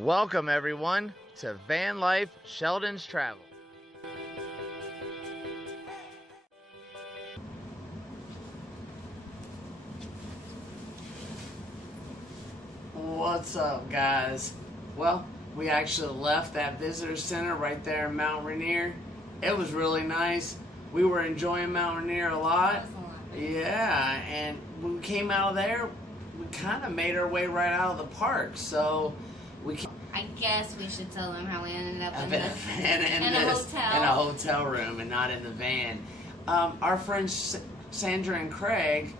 Welcome everyone to Van Life Sheldon's Travel. What's up, guys? Well, we actually left that visitor center right there in Mount Rainier. It was really nice. We were enjoying Mount Rainier a lot. Yeah, and when we came out of there, we kind of made our way right out of the park. So I guess we should tell them how we ended up in a hotel room and not in the van. Our friends Sandra and Craig,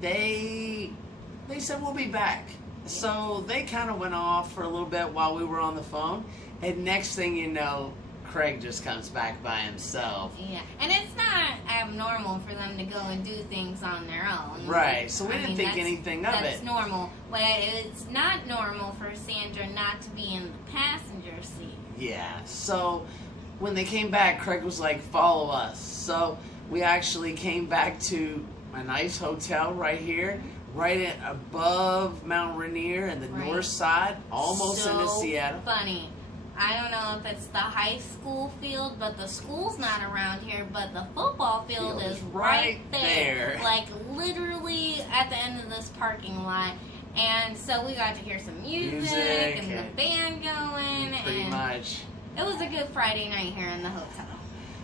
they said we'll be back. So they kind of went off for a little bit while we were on the phone, and next thing you know, Craig just comes back by himself. Yeah, and it's not abnormal for them to go and do things on their own. Right, so we didn't think anything of it. That's normal, but it's not normal for Sandra not to be in the passenger seat. Yeah, so when they came back, Craig was like, follow us. So we actually came back to a nice hotel right here, right above Mount Rainier and the north side, almost into Seattle. Funny. I don't know if it's the high school field, but the school's not around here, but the football field is right there. Like literally at the end of this parking lot. And so we got to hear some music and the band going. Pretty much. It was a good Friday night here in the hotel.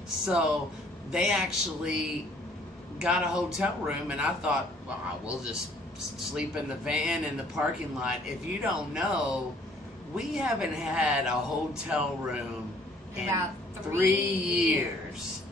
So they actually got a hotel room, and I thought, well, we'll just sleep in the van in the parking lot. If you don't know, we haven't had a hotel room in about 3 years.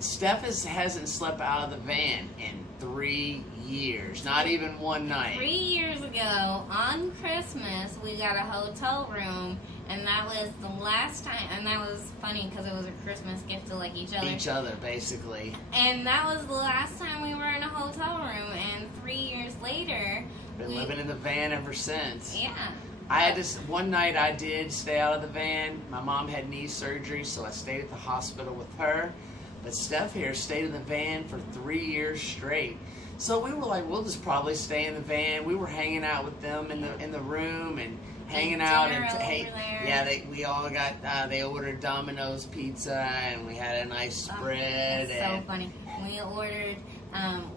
Steph hasn't slept out of the van in 3 years, not even one night. 3 years ago, on Christmas, we got a hotel room, and that was the last time, and that was funny because it was a Christmas gift to like each other. Each other, basically. And that was the last time we were in a hotel room, and 3 years later... Been living in the van ever since. Yeah. I had one night I did stay out of the van. My mom had knee surgery, so I stayed at the hospital with her. But Steph here stayed in the van for 3 years straight. So we were like, we'll just probably stay in the van. We were hanging out with them in the room and hanging out and we all got they ordered Domino's pizza and we had a nice spread. So funny. We ordered.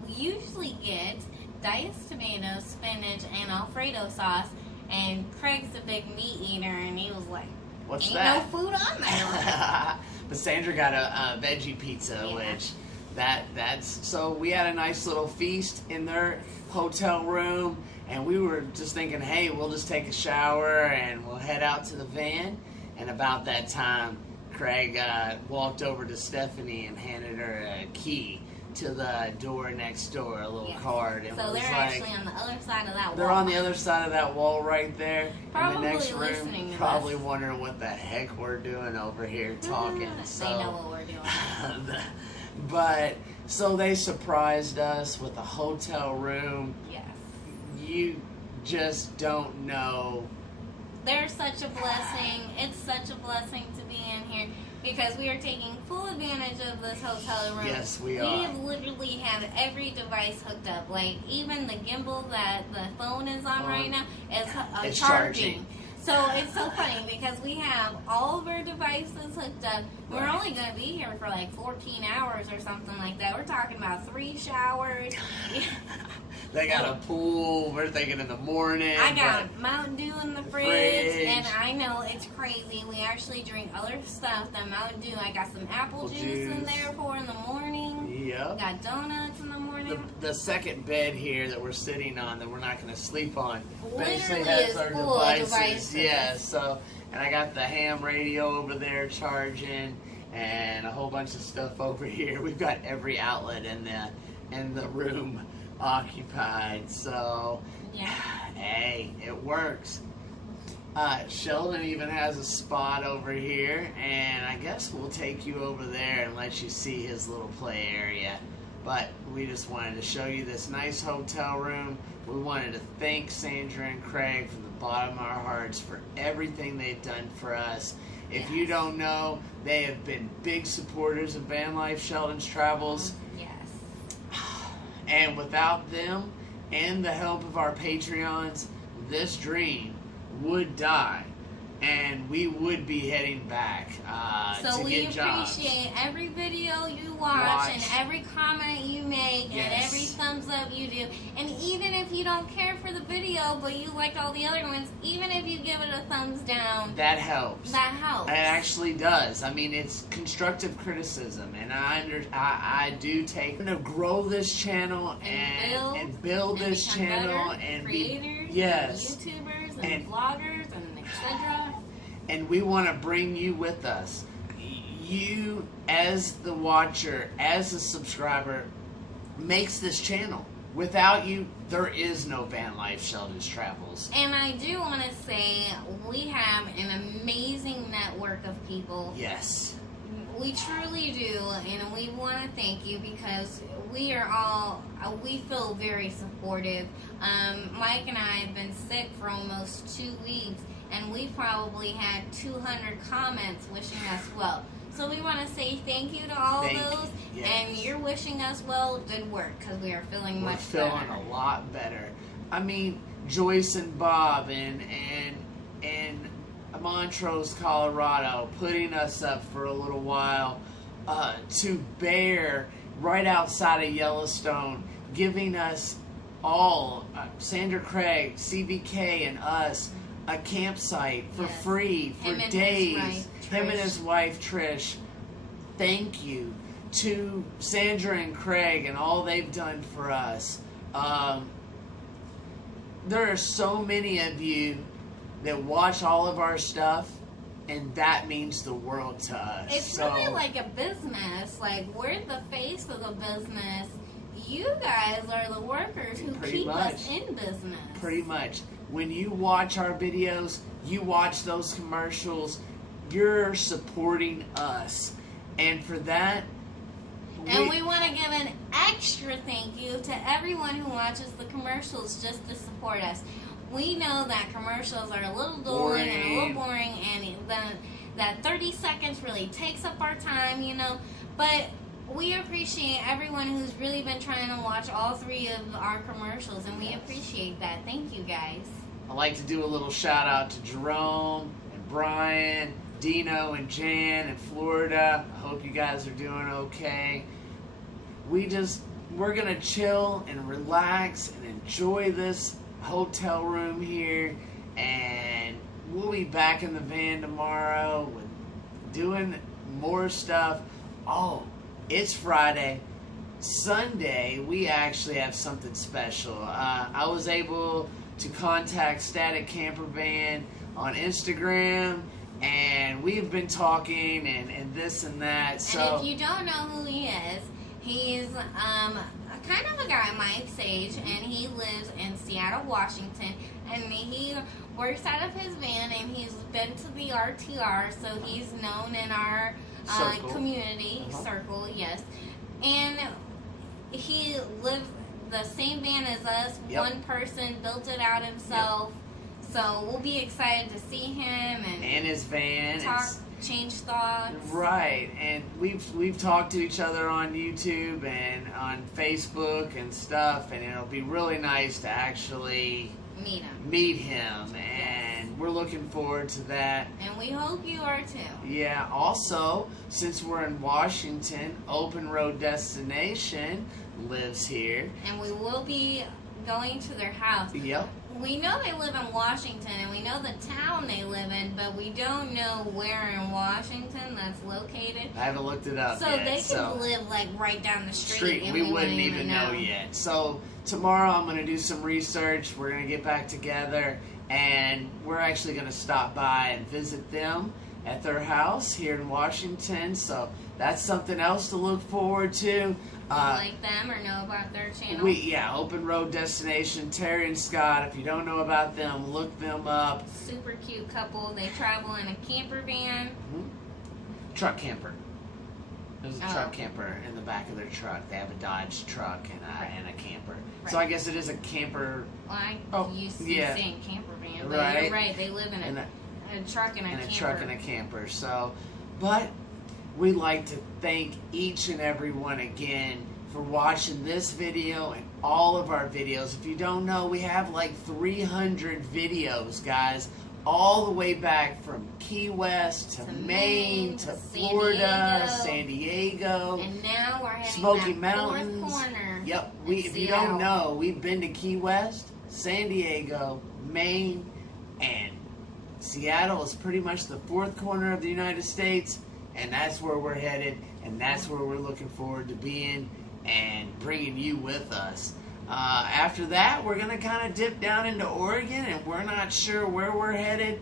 We usually get diced tomatoes, spinach, and Alfredo sauce. And Craig's a big meat eater, and he was like, "What's ain't that? No food on there." But Sandra got a veggie pizza, which that's so we had a nice little feast in their hotel room, and we were just thinking, hey, we'll just take a shower and we'll head out to the van. And about that time, Craig walked over to Stephanie and handed her a key to the door next door, a little card. And so they're actually on the other side of that wall. They're on the other side of that wall right there. Probably in the next listening room, to probably us. Wondering what the heck we're doing over here talking. So, they know what we're doing. But, so they surprised us with a hotel room. Yes. You just don't know. They're such a blessing. It's such a blessing to be in here. Because we are taking full advantage of this hotel room. Yes, we are. We have literally had every device hooked up. Like, even the gimbal that the phone is on right now is charging. So, it's so funny because we have all of our devices hooked up. We're only going to be here for like 14 hours or something like that. We're talking about 3 showers. They got a pool. We're thinking in the morning. I got Mountain Dew in the fridge, and I know it's crazy. We actually drink other stuff than Mountain Dew. I got some apple juice in there for in the morning. Yep. Got donuts in the morning. The second bed here that we're sitting on that we're not going to sleep on literally has our full devices. Yeah, so, and I got the ham radio over there charging and a whole bunch of stuff over here. We've got every outlet in the room occupied, so hey, it works. Sheldon even has a spot over here, and I guess we'll take you over there and let you see his little play area. But we just wanted to show you this nice hotel room. We wanted to thank Sandra and Craig from the bottom of our hearts for everything they've done for us. If you don't know, they have been big supporters of Van Life Sheldon's Travels. Yes. And without them and the help of our Patreons, this dream would die and we would be heading back so to we get jobs. appreciate every video you watch and every comment you make and every thumbs up you do. And even if you don't care for the video, but you liked all the other ones, even if you give it a thumbs down, that helps. That helps. It actually does. I mean, it's constructive criticism, and I do take to grow this channel and build this channel and creators, be YouTubers and vloggers and etc. And we want to bring you with us. You, as the watcher, as a subscriber, makes this channel. Without you, there is no Van Life Sheldon's Travels. And I do want to say we have an amazing network of people. Yes. We truly do, and we want to thank you because we are all, we feel very supportive. Mike and I have been sick for almost 2 weeks, and we probably had 200 comments wishing us well. So we want to say thank you to all those, and you're wishing us well. Good work, because we are feeling much better. We're feeling a lot better. I mean, Joyce and Bob and Montrose, Colorado, putting us up for a little while, to Bear, right outside of Yellowstone, giving us all, Sandra Craig, CVK, and us, a campsite for free for days. Him and his wife Trish. Thank you to Sandra and Craig and all they've done for us. There are so many of you that watch all of our stuff, and that means the world to us. It's really like a business. Like, we're the face of the business. You guys are the workers who keep us in business. Pretty much. When you watch our videos, you watch those commercials, you're supporting us. And for that, we want to give an extra thank you to everyone who watches the commercials just to support us. We know that commercials are a little dull and a little boring, and that 30 seconds really takes up our time, you know. But we appreciate everyone who's really been trying to watch all 3 of our commercials, and we appreciate that. Thank you, guys. I'd like to do a little shout out to Jerome and Brian, Dino and Jan in Florida. I hope you guys are doing okay. We're going to chill and relax and enjoy this hotel room here, and we'll be back in the van tomorrow with doing more stuff. Oh, it's Friday. Sunday, we actually have something special. I was able to contact Static Camper Van on Instagram, and we've been talking and this and that. So, and if you don't know who he is, he's kind of a guy my age, and he lives in Seattle, Washington, and he works out of his van, and he's been to the RTR, so he's known in our community circle, yes. And he lives the same van as us. One person built it out himself. So we'll be excited to see him and his van, talk, change thoughts. Right, and we've talked to each other on YouTube and on Facebook and stuff, and it'll be really nice to actually meet him, and we're looking forward to that. And we hope you are too. Yeah. Also, since we're in Washington, Open Road Destination lives here, and we will be going to their house. Yep. We know they live in Washington, and we know the town they live in, but we don't know where in Washington that's located. I haven't looked it up yet. So they could live like right down the street. And we wouldn't even know yet. So tomorrow I'm going to do some research. We're going to get back together, and we're actually going to stop by and visit them at their house here in Washington. So that's something else to look forward to. Like them or know about their channel? Open Road Destination, Terry and Scott. If you don't know about them, look them up. Super cute couple. They travel in a camper van. Truck camper. There's a truck camper in the back of their truck. They have a Dodge truck and a camper. Right. So I guess it is a camper. Well, I used to saying camper van, but you're right. They live in a truck and a camper. Truck and a camper. So, but we'd like to thank each and every one again for watching this video and all of our videos. If you don't know, we have like 300 videos, guys, all the way back from Key West to Maine to Florida, San Diego, and now we're heading Smoky that Mountains. fourth corner. Yep, if you don't know, we've been to Key West, San Diego, Maine, and Seattle is pretty much the fourth corner of the United States, and that's where we're headed, and that's where we're looking forward to being and bringing you with us. After that, we're going to kind of dip down into Oregon, and we're not sure where we're headed.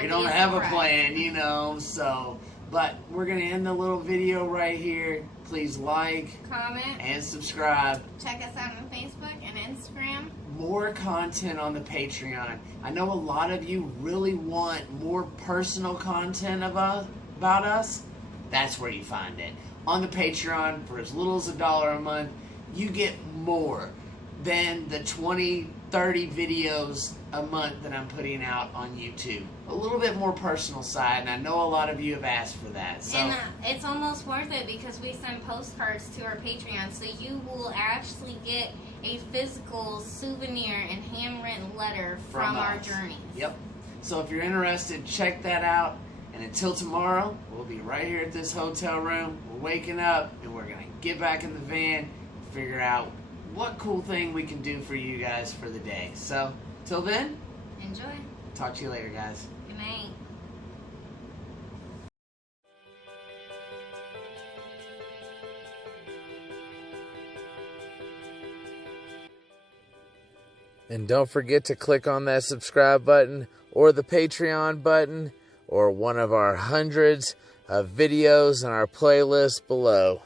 We don't have a plan, you know, so, but we're going to end the little video right here. Please like, comment, and subscribe. Check us out on Facebook and Instagram. More content on the Patreon. I know a lot of you really want more personal content about us. That's where you find it. On the Patreon, for as little as $1 a month, you get more than the 20, 30 videos a month that I'm putting out on YouTube. A little bit more personal side, and I know a lot of you have asked for that. So, and it's almost worth it because we send postcards to our Patreon, so you will actually get a physical souvenir and handwritten letter from our journey. Yep. So if you're interested, check that out. And until tomorrow, we'll be right here at this hotel room. We're waking up, and we're going to get back in the van and figure out what cool thing we can do for you guys for the day. So, till then, enjoy. Talk to you later, guys. Good night. And don't forget to click on that subscribe button or the Patreon button or one of our hundreds of videos in our playlist below.